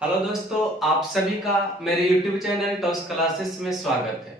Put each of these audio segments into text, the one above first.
Hello दोस्तों, आप सभी का मेरे YouTube चैनल टॉस क्लासेस में स्वागत है।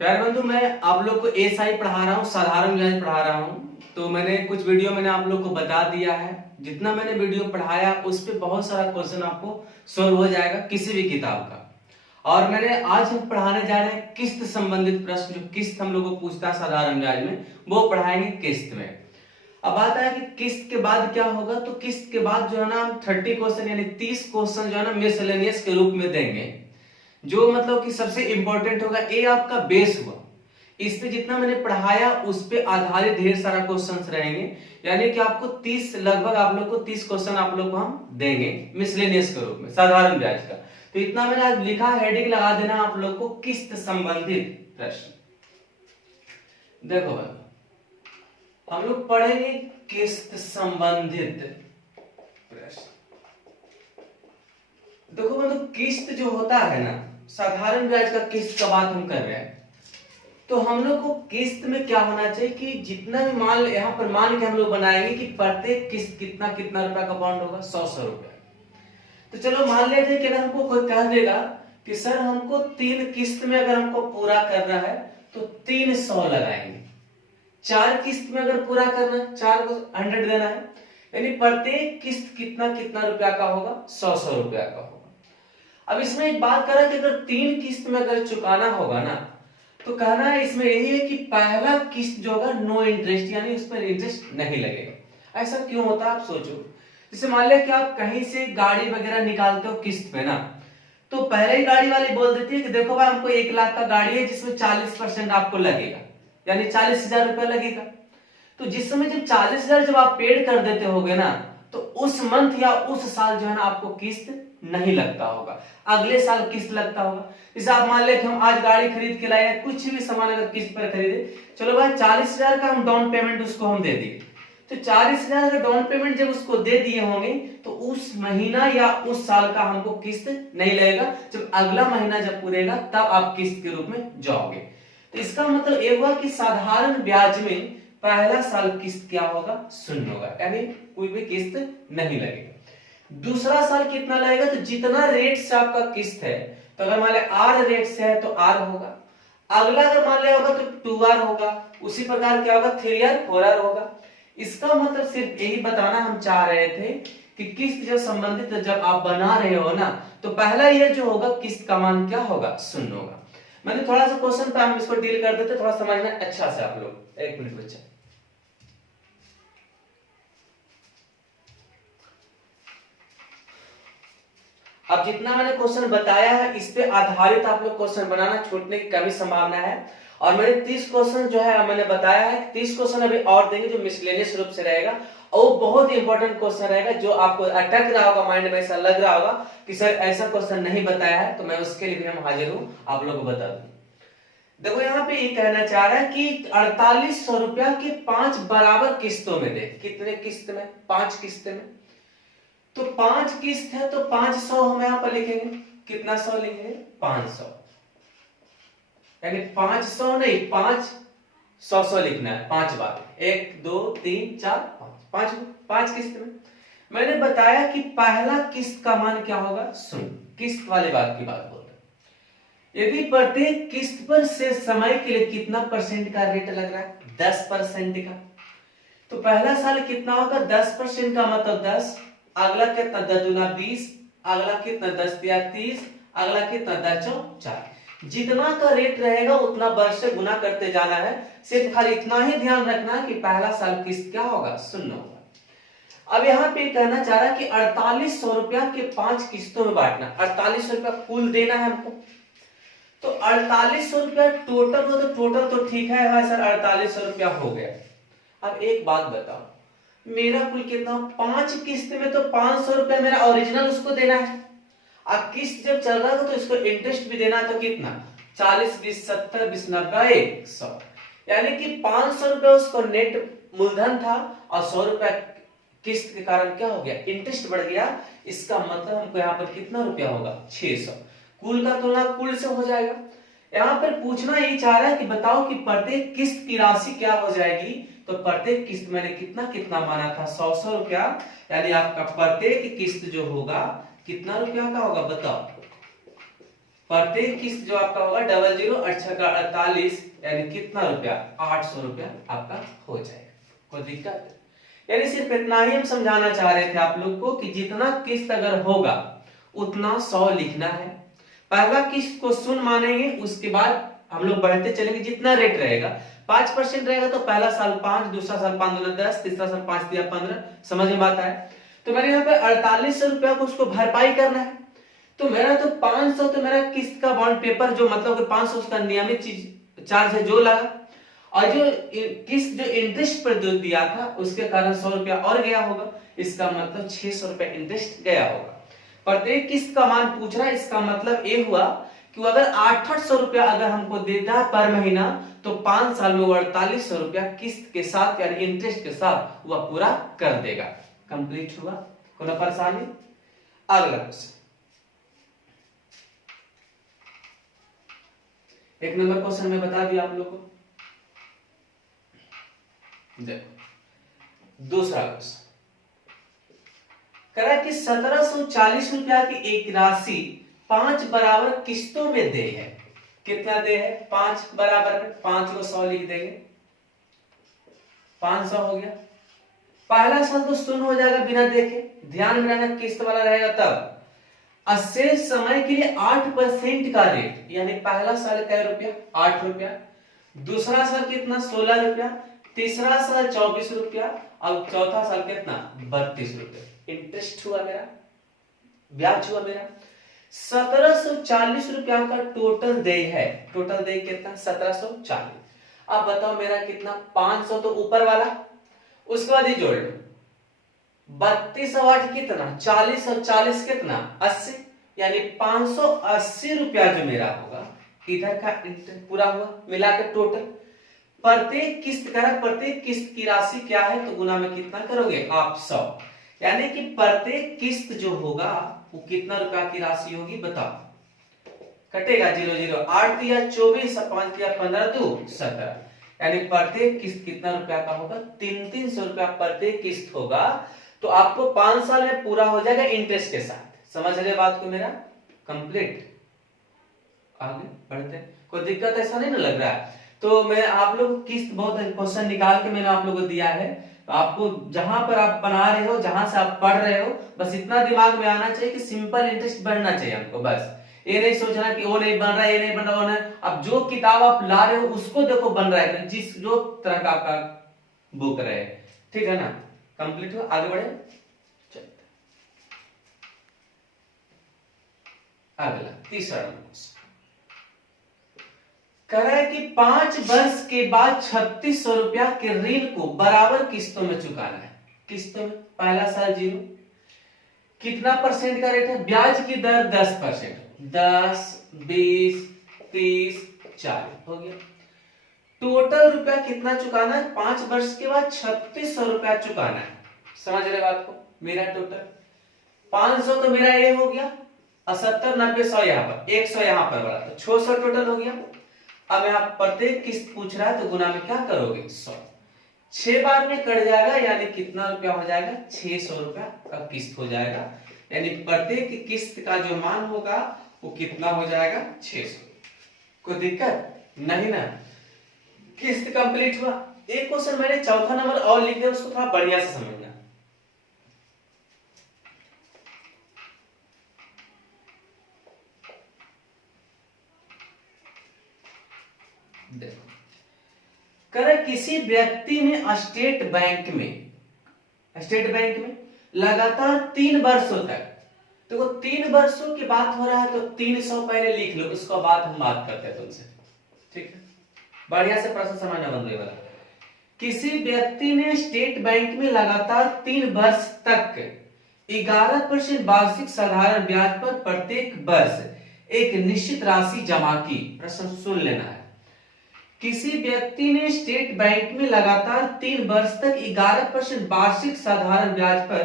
प्यारे बंधु, मैं आप लोग को एसआई पढ़ा रहा हूँ, साधारण ब्याज पढ़ा रहा हूँ। तो मैंने कुछ वीडियो मैंने आप लोग को बता दिया है। जितना मैंने वीडियो पढ़ाया उस पे बहुत सारा क्वेश्चन आपको सॉल्व हो जाएगा किसी भी किताब का। और मैंने आज हम पढ़ाने जा रहे हैं किस्त संबंधित प्रश्न, जो किस्त हम लोग को पूछता है साधारण ब्याज में, वो पढ़ाएंगे किस्त में। अब बात है कि किस्त के बाद क्या होगा, तो किस्त के बाद जो है ना हम 30 क्वेश्चन यानी 30 क्वेश्चन जो है ना मिसलेनियस के रूप में देंगे, जो मतलब कि सबसे इंपॉर्टेंट होगा। ये आपका बेस हुआ, इस पे जितना मैंने पढ़ाया उस पे आधारित ढेर सारा क्वेश्चंस रहेंगे। यानी कि आपको 30 लगभग आप लोग को 30 क्वेश्चन आप लोग को हम देंगे मिसलेनियस के रूप में साधारण ब्याज का। तो इतना मैंने आज लिखा, हेडिंग लगा देना आप लोग को किस्त संबंधित प्रश्न। देखो भाई, हम लोग पढ़ेंगे किस्त संबंधित प्रश्न। देखो मतलब किस्त जो होता है ना, साधारण ब्याज का किस्त का बात हम कर रहे हैं, तो हम लोग को किस्त में क्या होना चाहिए कि जितना भी मान यहाँ पर मान के हम लोग बनाएंगे कि प्रत्येक किस्त कितना कितना रुपया का बॉन्ड होगा, 100 रुपया। तो चलो मान लेते हैं कि अगर हमको कोई कह देगा कि सर हमको 3 किस्त में अगर हमको पूरा करना है तो 300 लगाएंगे, 4 किस्त में अगर पूरा करना है 4 को 100 देना है, यानी प्रत्येक किस्त कितना कितना रुपया का होगा, 100 रुपया का होगा। अब इसमें एक बात करा कि अगर 3 किस्त में अगर चुकाना होगा ना, तो कहना है इसमें यही है कि पहला किस्त जो होगा नो इंटरेस्ट, यानी उस पर इंटरेस्ट नहीं लगेगा। ऐसा क्यों होता है आप सोचो। जैसे मान लिया कि आप कहीं से गाड़ी वगैरह निकालते हो किस्त पे ना, तो पहले ही गाड़ी वाले बोल देती है कि देखो भाई हमको 1 लाख का गाड़ी है जिसमें 40% आपको लगेगा, यानी 40,000 रुपया लगेगा। तो जिस समय जब 40,000 जब आप पेड कर देते होगे ना, तो उस मंथ या उस साल जो है ना आपको किस्त नहीं लगता होगा, अगले साल किस्त लगता होगा। जैसे आप मान ले कि हम आज गाड़ी खरीद के लाए, कुछ भी सामान अगर किस्त पर खरीदे, चलो भाई 40,000 का हम डाउन पेमेंट उसको हम दे दिए, तो 40,000 का डाउन पेमेंट जब उसको दे दिए होंगे तो उस महीना या उस साल का हमको किस्त नहीं लगेगा। जब अगला महीना जब पूरेगा तब आप किस्त के रूप में जाओगे। तो इसका मतलब ये हुआ कि साधारण ब्याज में पहला साल किस्त क्या होगा, 0 होगा, यानी कोई भी किस्त नहीं लगेगा। दूसरा साल कितना लगेगा, तो जितना रेट से आपका किस्त है, तो अगर मान लिया आर रेट से है तो आर होगा, अगला अगर मान लिया होगा तो 2R होगा, उसी प्रकार क्या होगा 3R 4R होगा। इसका मतलब सिर्फ यही बताना हम चाह रहे थे कि किस्त जब संबंधित जब आप बना रहे हो ना, तो पहला ईयर जो होगा किस्त का मान क्या होगा, 0 होगा। मैंने थोड़ा सा क्वेश्चन पे हम इसको डील कर देते, थोड़ा समझना अच्छा से आप लोग। 1 मिनट बच्चा। अब जितना मैंने क्वेश्चन बताया है इस पे आधारित आप लोग क्वेश्चन बनाना, छूटने की कमी संभावना है। और मैंने 30 क्वेश्चन जो है मैंने बताया है, 30 क्वेश्चन अभी और देंगे जो मिसलेनियस रूप से रहेगा, और वो बहुत ही इंपॉर्टेंट क्वेश्चन रहेगा जो आपको अटक रहा होगा माइंड में, ऐसा लग रहा होगा कि सर ऐसा क्वेश्चन नहीं बताया है, तो मैं उसके लिए भी हम हाजिर हूं, आप लोग को बता दूं। देखो यहाँ पे ये कहना चाह रहा है कि 4800 रुपया की 5 बराबर किस्तों में दे। कितने किस्त में, 5 किस्त में। तो 5 किस्त है तो 500 हम यहां पर लिखेंगे, कितना 100 लिखेंगे, 500, यानी 500 नहीं 500 लिखना है 5 बार, 1 2 3 4 5 5 किस्त में। मैंने बताया कि पहला किस्त का मान क्या होगा, 0। किस्त वाले बात की बात बोल रहे। यदि प्रत्येक किस्त पर शेष समय के लिए कितना परसेंट का रेट लग रहा है, 10% का, तो पहला साल कितना होगा, 10% का मतलब 10, अगला कितना 10 दूना 20, अगला कितना 10 या 30, अगला कितना 10 चौ 4। जितना का रेट रहेगा उतना वर्ष से गुना करते जाना है। सिर्फ खाली इतना ही ध्यान रखना कि पहला साल किस्त क्या होगा, 0 होगा। अब यहाँ पे कहना चाह रहा है कि 4800 रुपया के 5 किस्तों में बांटना, 4800 रुपया कुल देना है हमको। तो 4800 रुपया टोटल हो, तो टोटल तो ठीक है भाई सर, 4800 रुपया हो गया। अब एक बात बताओ, मेरा कुल कितना, 5 किस्त में तो 500 रुपया मेरा ओरिजिनल उसको देना है। अब किस्त जब चल रहा था तो इसको इंटरेस्ट भी देना है, तो कितना 40 20 70 20 90 100, यानी कि 500 रुपया उसको नेट मूलधन था और 100 रुपया किस्त के कारण क्या हो गया, इंटरेस्ट बढ़ गया। इसका मतलब हमको यहाँ पर कितना रुपया होगा, 600। कुल का तुलना कुल से हो जाएगा। यहाँ पर पूछना यही चाह रहा है कि बताओ कि प्रत्येक किस्त की राशि क्या हो जाएगी, तो प्रत्येक किस्त मैंने कितना कितना माना था, 100 रुपया, यानी आपका प्रत्येक किस्त जो होगा कितना रुपया का होगा बताओ। प्रत्येक किस्त जो आपका होगा 00 यानी कितना रुपया, 800 रुपया आपका हो जाएगा। कोई दिक्कत? यानी सिर्फ इतना ही हम समझाना चाह रहे थे आप लोग को कि जितना किस्त अगर होगा उतना 100 लिखना है। पहला किस्त को 0 मानेंगे, उसके बाद हम लोग बढ़ते चलेंगे। जितना रेट रहेगा 5% रहेगा तो पहला साल 5, दूसरा साल 5 दूना 10, तीसरा साल 5 तिया 15। समझ में बात है? तो मैंने यहाँ पे 4800 रुपया को उसको भरपाई करना है। तो मेरा तो 500 तो मेरा किस्त का बॉन्ड पेपर जो मतलब 500 उसका नियमित चीज चार्ज है जो लगा, और जो किस्त जो इंटरेस्ट पर जो दिया था उसके कारण 100 रुपया और गया होगा, इसका मतलब 600 रुपया इंटरेस्ट गया होगा। प्रत्येक किस्त का मान पूछ रहा है, इसका मतलब ये हुआ कि अगर 800 रुपया अगर हमको देता है पर महीना तो 5 साल में वो 4800 रुपया किस्त के साथ यानी इंटरेस्ट के साथ वह पूरा कर देगा। कंप्लीट हुआ? कोई परेशानी? अगला क्वेश्चन, 1 नंबर क्वेश्चन में बता दिया आप लोगों को। देखो दूसरा क्वेश्चन कह रहा है कि 1740 रुपया की एक राशि 5 बराबर किस्तों में दे है। कितना दे है? 5 बराबर में 5 को 100 लिख देंगे, 500 हो गया। पहला साल तो 0 हो जाएगा बिना देखे, ध्यान में रहना किस्त वाला रहेगा तब। अशेष समय के लिए 8% का रेट, यानी पहला साल क्या रुपया? 8 रुपया, दूसरा साल कितना? 16 रुपया, तीसरा साल 24 रुपया, और चौथा साल कितना? 32 रुपया। इंटरेस्ट हुआ मेरा, ब्याज हुआ मेरा। 1740 रुपया का टोटल देय है। टोटल देय कितना? 1740। अब बताओ मेरा कितना? 500 तो ऊपर वाला, उसके बाद ही जोड़ लो 32 और 8 कितना? 40 और 40 कितना? 80, यानी 580 रुपया जो मेरा होगा इधर का पूरा हुआ मिला के टोटल। प्रत्येक किस्त करा, प्रत्येक किस्त की राशि क्या है तो गुना में कितना करोगे आप? 100, यानी कि प्रत्येक किस्त जो होगा वो कितना रुपया की राशि होगी बताओ। कटेगा 0 0, 8 दिया 24, 5 दिया 15, 2 17, यानी प्रत्येक किस्त कितना रुपया का होगा? 300 रुपया प्रत्येक किस्त होगा। तो आपको 5 साल में पूरा हो जाएगा इंटरेस्ट के साथ। समझ रहे बात को मेरा? कंप्लीट। आगे बढ़ते, कोई दिक्कत ऐसा नहीं ना लग रहा है? तो मैं आप लोग किस्त बहुत क्वेश्चन निकाल के मैंने आप लोगों को दिया है, तो आपको जहां पर आप बना रहे हो, जहां से आप पढ़ रहे हो, बस इतना दिमाग में आना चाहिए कि सिंपल इंटरेस्ट बनना चाहिए हमको। बस ये नहीं सोचना कि वो नहीं बन रहा है, ये नहीं बन रहा है। अब जो किताब आप ला रहे हो उसको देखो बन रहा है, जिस जो तरह का आपका बुक रहे, ठीक है ना? कंप्लीट हो? आगे बढ़े। अगला तीसरा नंबर कह रहा है कि 5 वर्ष के बाद 3600 रुपया के ऋण को बराबर किस्तों में चुकाना है। किस्तों में पहला साल 0, कितना परसेंट का रेट है? ब्याज की दर 10%, 10, 20, 30, 40 हो गया। टोटल रुपया कितना चुकाना है? 5 वर्ष के बाद 3600 रुपया चुकाना है। समझ रहे बात को? मेरा टोटल 500 तो मेरा ये हो गया, 70, 90, 100 यहाँ पर, 100 यहाँ पर वाला, तो 600 टोटल हो गया। अब यहाँ प्रत्येक किस्त पूछ रहा है तो गुना में क्या करोगे? 100, 6 बार में कट जाएगा, यानी कितना रुपया हो जाएगा? 600 रुपया का किस्त हो जाएगा। यानी प्रत्येक किस्त का जो मान होगा वो कितना हो जाएगा? 600। कोई दिक्कत नहीं ना? किस्त कंप्लीट हुआ। एक क्वेश्चन मैंने चौथा नंबर और लिख दिया, उसको थोड़ा बढ़िया से समझना। देखो कर किसी व्यक्ति ने स्टेट बैंक में लगातार 3 वर्षों तक, तो 3 वर्षों की बात हो रहा है तो 300 पहले लिख लो, उसको बाद हम बात करते हैं तुमसे, ठीक है? बढ़िया से प्रश्न समझना बंद वाला। किसी व्यक्ति ने स्टेट बैंक में लगातार 3 वर्ष तक 11% वार्षिक साधारण ब्याज पर प्रत्येक वर्ष एक निश्चित राशि जमा की। प्रश्न सुन लेना है। किसी व्यक्ति ने स्टेट बैंक में लगातार 3 वर्ष तक 11% वार्षिक साधारण ब्याज पर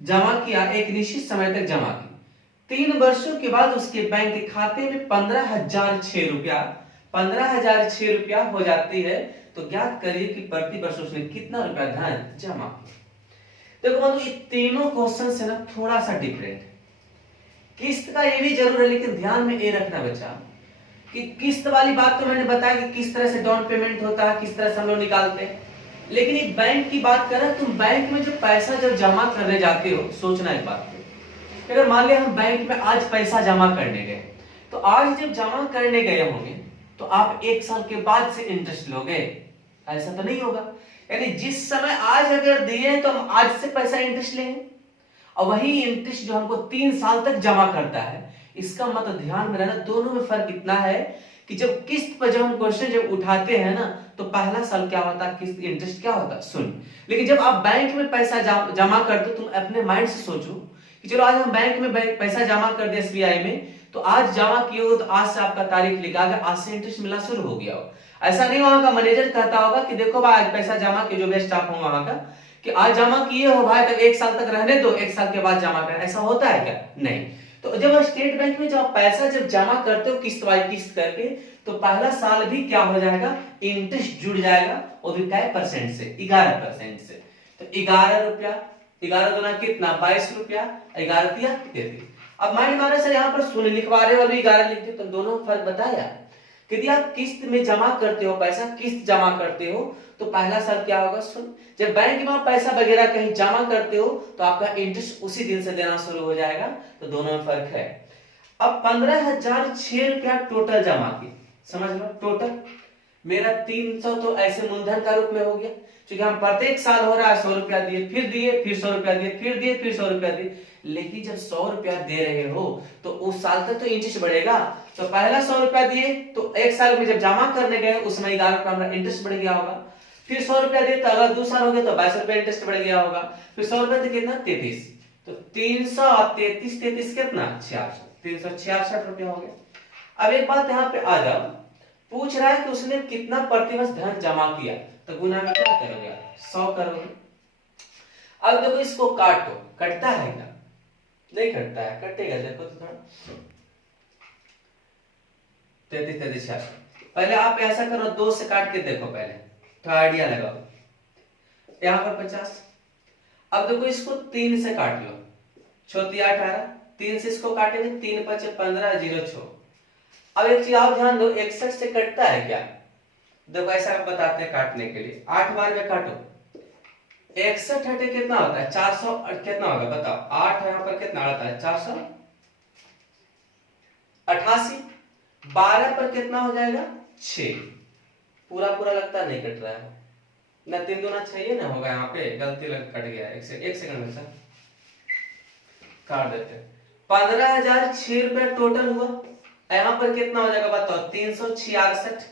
जमा किया, एक निश्चित समय तक जमा की। 3 वर्षों के बाद उसके बैंक के खाते में 15,006 रुपया हो जाती है। तो ज्ञात करिए कि प्रति वर्ष उसने कितना रुपया धन जमा किया। देखो बंधु, ये तीनों क्वेश्चन से ना थोड़ा सा डिफरेंट है। किस्त का ये भी जरूर है, लेकिन ध्यान में ये रखना बच्चा कि किस्त वाली बात तो मैंने बताया कि किस तरह से डाउन पेमेंट होता है, किस तरह से हम लोग निकालते हैं। लेकिन एक बैंक की बात करें, तुम बैंक में जो पैसा जब जमा करने जाते हो, सोचना एक बात को, अगर मान लिया हम बैंक में आज पैसा जमा करने गए, तो आज जब जमा करने गए होंगे तो आप 1 साल के बाद से इंटरेस्ट लोगे, ऐसा तो नहीं होगा। यानी जिस समय आज अगर दिए तो हम आज से पैसा इंटरेस्ट लेंगे, और वही इंटरेस्ट जो हमको 3 साल तक जमा करता है। इसका मतलब ध्यान में रहना, दोनों में फर्क इतना है कि जब किस्त पर जब हम क्वेश्चन जब उठाते हैं ना, तो पहला साल क्या होता है, किस्त इंटरेस्ट क्या होता है, सुन। लेकिन जब आप बैंक में पैसा जमा करते हो, तुम अपने माइंड से सोचो कि चलो आज हम बैंक में पैसा जमा कर दिया एसबीआई में, तो आज जमा किए हो तो आज से आपका तारीख लिखा गया, आज से इंटरेस्ट मिलना शुरू हो गया हो। ऐसा नहीं वहां का मैनेजर कहता होगा कि देखो भाई आज पैसा जमा किए, जो भी स्टाफ हो वहां का, कि आज जमा किए हो भाई, तब 1 साल तक रहने दो, 1 साल के बाद जमा करना, ऐसा होता है क्या? नहीं। तो जब स्टेट बैंक में जब पैसा जब जमा करते हो किस्त बाई किस्त करके, तो पहला साल भी क्या हो जाएगा, इंटरेस्ट जुड़ जाएगा, और भी क्या परसेंट से, 11% से। तो 11 रुपया, 11 गुना कितना, 22 रुपया, 11 दिया 33। अब माइंड मारा सर यहाँ पर सुन लिखवा रहे हो और 11 लिखते हो, तो दोनों फर्क बताया। यदि आप किस्त में जमा करते हो पैसा, किस्त जमा करते हो, तो पहला साल क्या होगा, सुन, जब बैंक में पैसा वगैरह कहीं जमा करते हो तो आपका इंटरेस्ट उसी दिन से देना शुरू हो जाएगा। तो दोनों में फर्क है। अब 15,006 रुपया टोटल जमा की, समझ लो टोटल मेरा 300 तो ऐसे मूलधन का रूप में हो गया, क्योंकि हम प्रत्येक साल हो रहा है 100 रुपया दिए, फिर 100 रुपया दिए, फिर 100 रुपया दिए। लेकिन जब 100 रुपया दे रहे हो तो उस साल तक तो इंटरेस्ट बढ़ेगा। तो पहला 100 रुपया दिए तो 1 साल में जब जमा करने गए उसमें 11 रुपया हमारा इंटरेस्ट बढ़ गया होगा। फिर 100 रुपया दिए तो अगर 2 साल हो गया तो 22 रुपया इंटरेस्ट बढ़ गया होगा। फिर 100 रुपया तो कितना, 33। तो 333 कितना, 66, 366 रुपया हो गया। अब एक बात यहाँ पे आ जाओ, पूछ रहा है कि उसने कितना प्रतिवर्ष धन जमा किया, तो गुना में क्या करोगे, 100 करोगे। अब देखो इसको काटो, कटता है क्या, नहीं कटता है, कटेगा देखो तो थोड़ा, 33 33 66। पहले आप ऐसा करो, 2 से काट के देखो, पहले थोड़ा आइडिया लगाओ। यहाँ पर 50। अब देखो इसको 3 से काट लो, 6 3 18, 3 से इसको काटेंगे, 3 5 15 0 6। अब एक चीज और ध्यान दो, 61 से कटता है क्या, देखो ऐसा बताते हैं काटने के लिए, 8 बार में काटो, 61 हटे कितना होता है, 400 कितना होगा बताओ, 8 यहाँ पर कितना आता है, 488, 12 पर कितना हो जाएगा, 6। पूरा पूरा लगता है नहीं कट रहा है ना, 3 दूना 6 ना होगा, यहाँ पे गलती लग कट गया, एक सेकंड में सर काट देते। 15,006 रुपया टोटल हुआ। यहाँ पर कितना हो जाएगा बताओ, 366।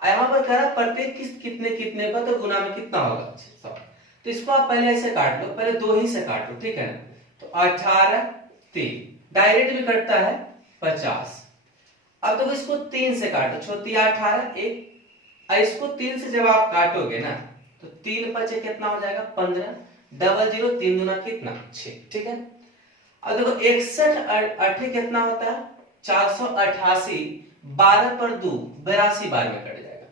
यहाँ पर कह रहा प्रत्येक किस्त कितने कितने का, तो गुना में कितना होगा, 100। तो इसको आप पहले ऐसे काट लो, पहले 2 ही से काट लो, ठीक है ना। तो 18 3 डायरेक्ट भी कटता है 50। अब तो इसको 3 से काटो, 6 18 1, इसको 3 से जब आप काटोगे ना, तो 3 5 कितना हो जाएगा, 15, 00 3 दूना कितना, 6, ठीक है। अब देखो 61 8 कितना होता है, 488, 12 पर 2 82 बार में कट जाएगा।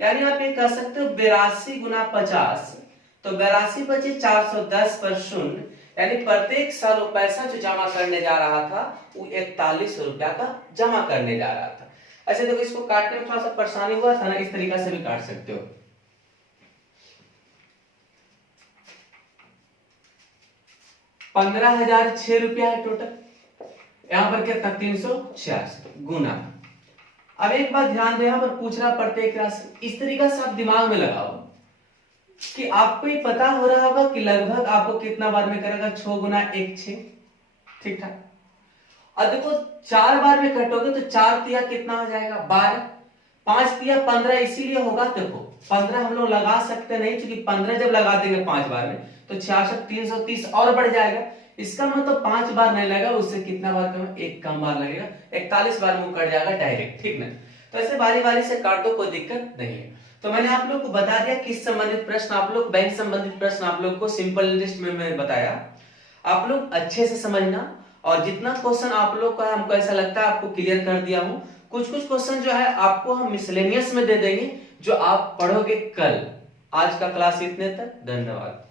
यानी आप ये कह सकते हो 82 गुना 50, तो 82 बचे 410 पर 0, यानी प्रत्येक साल वो पैसा जो जमा करने जा रहा था वो 41 रुपया का जमा करने जा रहा था। अच्छा देखो इसको काटने में थोड़ा सा परेशानी हुआ था ना, इस तरीका से भी काट सकते हो। 15,006 रुपया है टोटल, यहाँ पर कितना, 366 गुना। अब एक बात ध्यान दो, यहाँ पर पूछ रहा प्रत्येक राशि, इस तरीका से आप दिमाग में लगाओ कि आपको ये पता हो रहा होगा कि लगभग आपको कितना बार में करेगा, 6 गुना 1 6, ठीक ठाक। और देखो 4 बार में कटोगे तो 4 तिया कितना हो जाएगा, 12, 5 तिया 15, इसीलिए होगा देखो 15 हम लोग लगा सकते नहीं, क्योंकि 15 जब लगा देंगे 5 बार में तो 66 330 और बढ़ जाएगा। इसका मतलब 5 बार नहीं लगेगा, उससे कितना बार कम, 1 कम बार लगेगा, 41 बार में कट जाएगा डायरेक्ट, ठीक ना। तो ऐसे बारी बारी से काट दो, कोई दिक्कत नहीं है। तो मैंने आप लोग को बता दिया किस संबंधित प्रश्न आप लोग, बैंक संबंधित प्रश्न आप लोग को सिंपल इंग्लिश में मैंने बताया, आप लोग अच्छे से समझना। और जितना क्वेश्चन आप लोग का हमको ऐसा लगता है आपको क्लियर कर दिया हूं। कुछ कुछ क्वेश्चन जो है आपको हम मिसलेनियस में दे देंगे, जो आप पढ़ोगे कल। आज का क्लास इतने तक, धन्यवाद।